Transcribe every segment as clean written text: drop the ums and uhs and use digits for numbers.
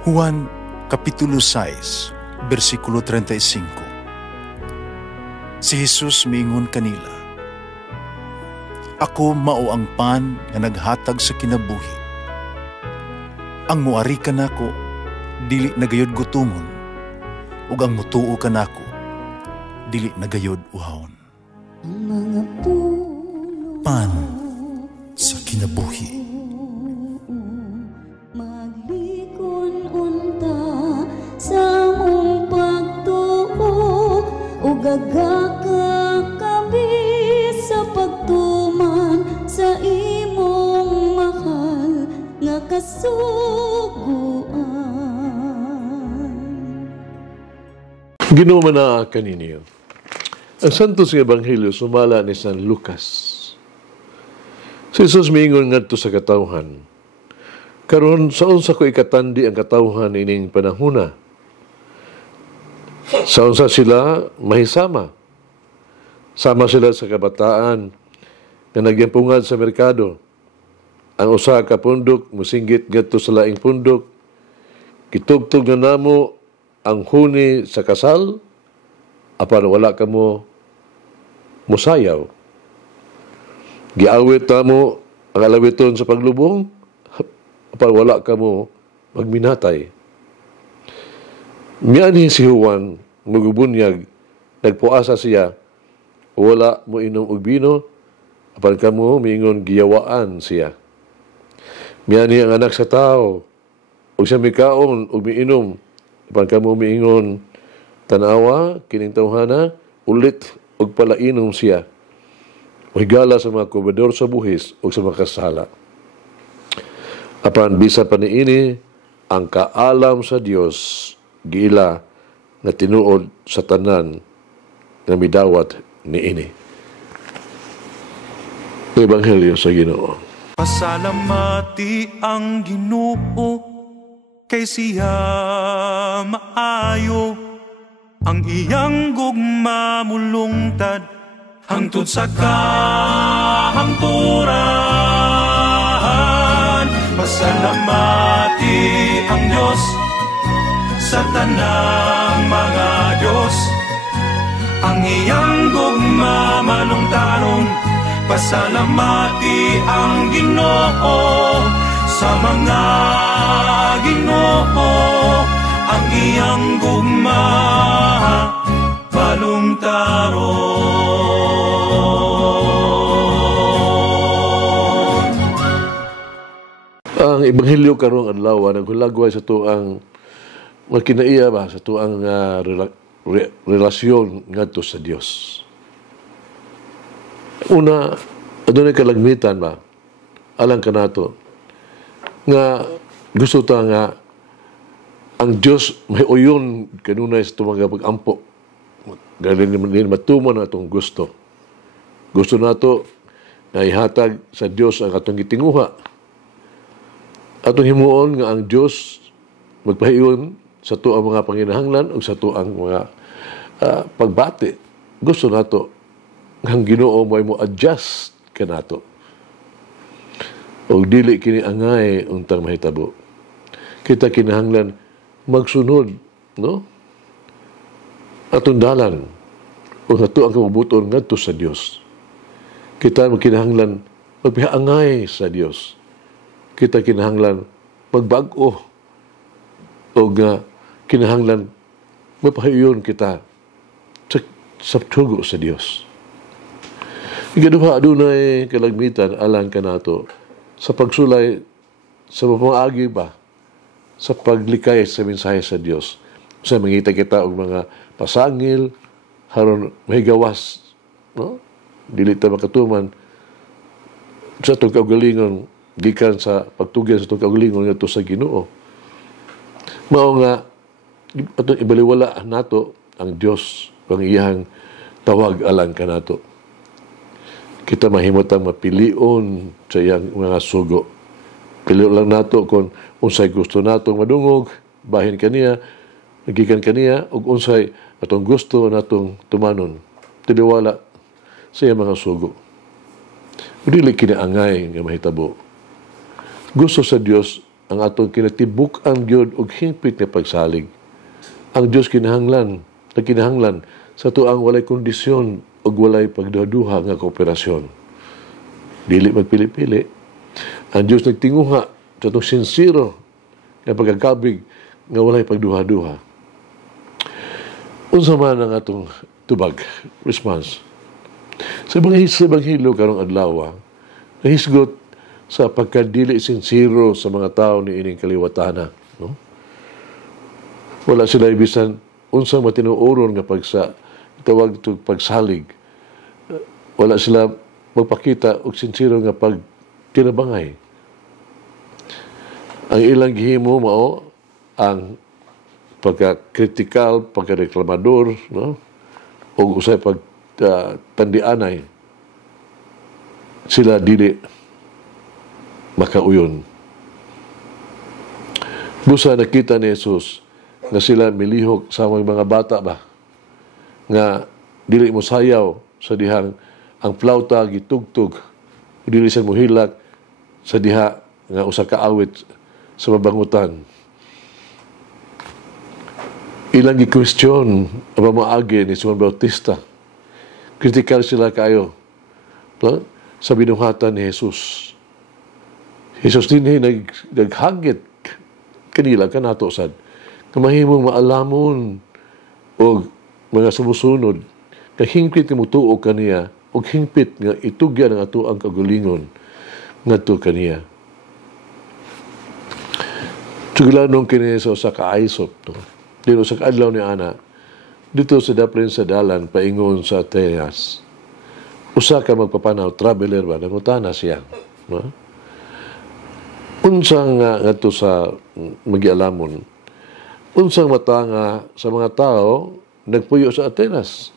Juan Kapitulo 6, versikulo 35. Si Jesus miingon kanila, "Ako mao ang pan nga naghatag sa kinabuhi. Ang muari kanako dili nagayod gutomon, ug ang mutuo kanako dili nagayod uhawon." Pan sa kinabuhi. Gagakakabi sa pagtuman sa imong mahal nga kasuguan. Ginoo man na kaninyo. Ang Santos nga Ebanghelyo sumala ni San Lucas. Si Jesus miingon ngadto sa katawhan, karon sa unsa ko ikatandi ang katawhan ining panahona? Sa unsa sila mahisama? Sama sila sa kabataan nga nagyampungad sa merkado. Ang usa ka pundok musinggit ngadto sa laing pundok. Kitugtog na namo ang huni sa kasal apan wala kamo musayaw. Giawit namo ang alawiton sa paglubong apan wala kamo magminatay. Miyani si Juan, magubunyag, nagpuasa siya, wala mo inom og bino, apan kamo miingon giyawaan siya. Miyani ang anak sa tao, ug siya mikaon ug miinom, apan kamo miingon tanawa, kining tawhana, ulit ug palainom siya. Higala sa mga kubador sa buhis ug sa mga kasala. Apan bisa pa niini, ang kaalam sa Dios giila na tinuod sa tanan nga midawat niini. Ebanghelyo sa Ginoo. Pasalamati ang Ginoo kay siya maayo, ang iyang gugma mulungtad hangtod sa kahangturan. Pasalamati ang Dios sa tanang mga Diyos, ang iyang gugma malungtaron. Pasalamati ang Ginoo sa mga Ginoo, ang iyang gugma malungtaron. Ang Ebanghelyo karong adlaw naghulagway sa tuang makinaiya ba sa tuang relasyon ngadto sa Dios. Una, adunay kalagmitan ba alang kanato nga gusto ta nga ang Dios may uyon kanunay sa tumaga pag-ampo. Galing din matuman ang atong gusto. Gusto nato na ihatag sa Dios ang atong gitinguha. Atong himuon nga ang Dios magpahiyon sa tuang mga panginahanglan o sa tuang mga pagbati. Gusto nato ang Ginoo may mo adjust ka nato. O dili kini angay untang mahitabo. Kita kinahanglan magsunod, no? Atong dalan o sa tuang kamabuton ngadto sa Dios. Kita kinahanglan magpihaangay sa Dios. Kita kinahanglan magbag-o o kinahanglan mapahiyon kita sa tugo sa Dios. Ikaduha, adunay kalagmitan alang kanato sa pagsulay sa pamangagi ba sa paglikay sa mensahe sa Dios. Sa mangita kita og mga pasangil haron mahigawas, no? Dili ta makatuman sa itong kaugalingon gikan sa pagtugyan sa itong kaugalingon ngadto sa Ginoo. Mao nga atong ibaliwala nato ang Dios ang iyang tawag alang kanato. Kita mahimutang mapilion sa iyang mga sugo. Pili lang nato kung unsay gusto nato madungog, bahin kaniya, nagikan kaniya, ug unsay atong gusto natong tumanon. Tiliwala sa iyang mga sugo. Dili kinaangay nga mahitabo. Gusto sa Dios ang atong kinatibuk ang Dios og hingpit na pagsalig. Ang Dios kinahanglan sa tuang walay kondisyon og walay pagduha nga kooperasyon. Dili magpili-pili. Ang Dios nagtinguha sa itong sincero nga pagkakabig nga walay pagduha-duha. Unsa man ang atong tubag, response. Sa Ebanghelyo karong adlaw, nahisgot sa pagkadili sincero sa mga tao ni ining kaliwatana. No? Wala sila ibisan unsang matinuoron nga tawag ito pagsalig. Wala sila magpakita og sincero nga pagtinabangay. Ang ilang gihimo mao ang pagka-kritikal, pagka-reklamador, no? O usay tandianay. Sila dili makauyon. Busa nakita ni Jesus nga sila milihok sa mga bata ba nga dili mo sayaw sa dihang ang flauta gitugtog dili sa muhilak sa diha nga usa ka awit sa mabangutan. Ilang gi-question ang pamaagi ni Juan Bautista. Kritikal sila kayo sa binuhatan ni Jesus. Jesus din naghagit kanila kanato sad nga mahimong maalamon og mga sumusunod nga hingpit nga mutuo kaniya og hingpit nga itugyan ang ato ang kagulingon ngadto kaniya. Tugulanong kini sa kaaysop, no? Dito sa kaadlaw ni Ana, dito sa daplin sa dalan, paingon sa Atenas. Usa ka magpapanaw, traveler ba, nangutana siya. No? Unsang nga to sa magialamon, unsang mata nga sa mga tao, nagpuyo sa Atenas.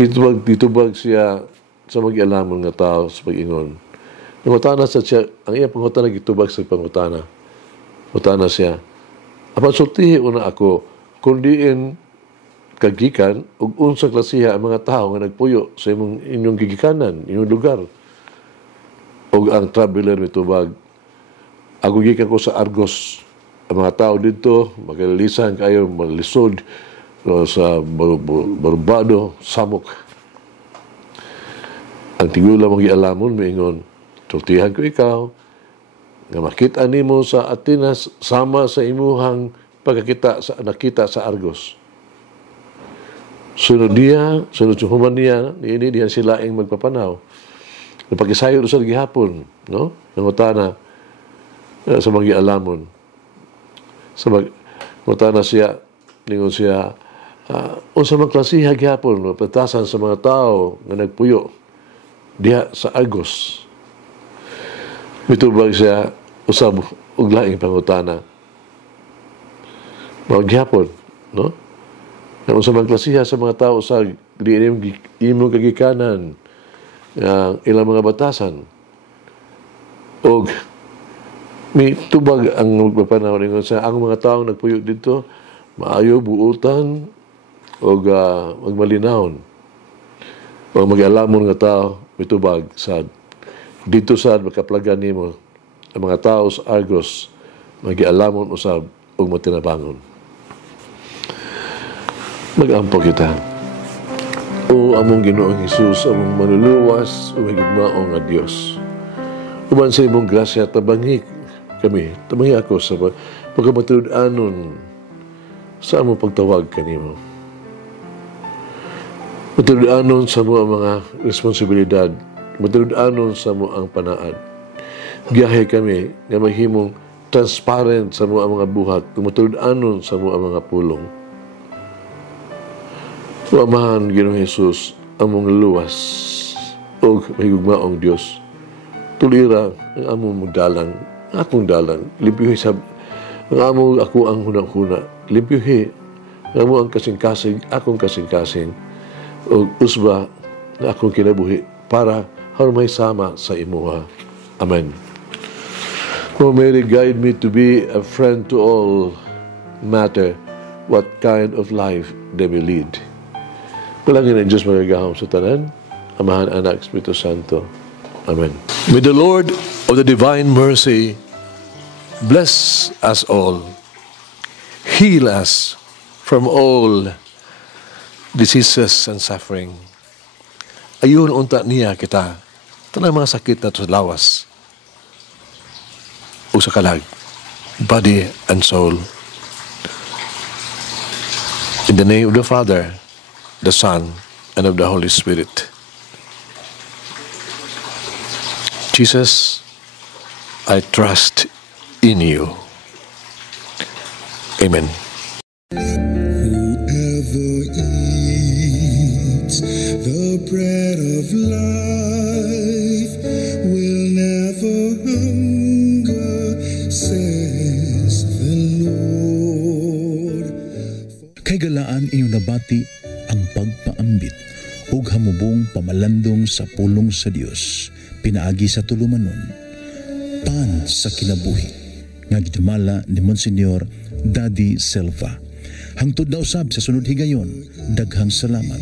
Itubag siya sa magialamon nga tao sa pag-ingon. Nangutana sa siya, ang iya pangutana gitubag sa pangutana. Utana siya, apan sultihi una ako, kundiin kagikan, ug unsang klasiha ang mga tao nga nagpuyo sa inyong gigikanan, inyong lugar. O ang traveler mitubag, ako gikan ko sa Argos. Ang mga tao dito, magalilisan kayo, malisod, sa Barbado, Samok. Ang tigula mong ialamon, maingon, sultihan ko ikaw, nga makita nimo sa Atenas sama sa imuhang nakita sa Argos. Sunod human niya, ini diyan sila ang magpapanaw. Napakisayo sa gihapon, no? Nangutana sa mga alamon. Nangutana siya, ningon siya, unsa man klasiha gihapon, patasan sa mga tao nga nagpuyo diha sa Argos. Mitubag siya, usab og laing pangutana. Maghapon, no? Nga unsa man klasiha sa mga tao sa imong kagikanan, ilang mga batasan. Og may tubag ang magpapanaw ningon sa ang mga tao nagpuyo dito, maayo buutan og magmalinawon. O mag-alamon nga tao, mitubag sad dito sad makaplagan nimo ang mga tao sa Argos magialamon usab og matinabangon. Mag-ampo kita. O among Ginoong Hesus, among manluluwas o higugmaong nga Dios. Uban sa imong grasya tabangi ako sa pagkamatinud-anon sa among pagtawag kanimo. Matinud-anon sa mo ang mga responsibilidad, matinud-anon sa mo ang panaad. Giyahe kami nga mahimong transparent sa mo ang mga buhat, tumutulod-anon sa mo ang mga pulong. O Amahan, Ginoong Hesus, among luwas o mahigugmaong Diyos. Tulira ang among dalan, akong dalan, limpyuhi ang among ako ang hunang-huna, limpyuhi ang among ang kasing-kasing, akong kasing-kasing, o usba na akong kinabuhi para harumay sama sa imuha. Amen. O Mary, guide me to be a friend to all, matter what kind of life they may lead. Palangin ang Diyos magagahom sa tanan, Amahan, Anak, Espiritu Santo. Amen. May the Lord of the divine mercy Bless us all. Heal us from all diseases and suffering. Ayun unta niya kita. Tanang mga sakit na to lawas. O sa kalag, body and soul. In the name of the Father, the Son, and of the Holy Spirit. Jesus, I trust in you. Amen. Whoever eats the bread of life will never hunger, says the Lord. Kay galaan inyong nabati ang pagpaambit ug hamubong pamalandong sa pulong sa Dios pinaagi sa tulumanon. Pan sa kinabuhi nga gidumala ni Monsignor Daddy Silva. Hangtod na usab sa sunod higayon, daghang salamat.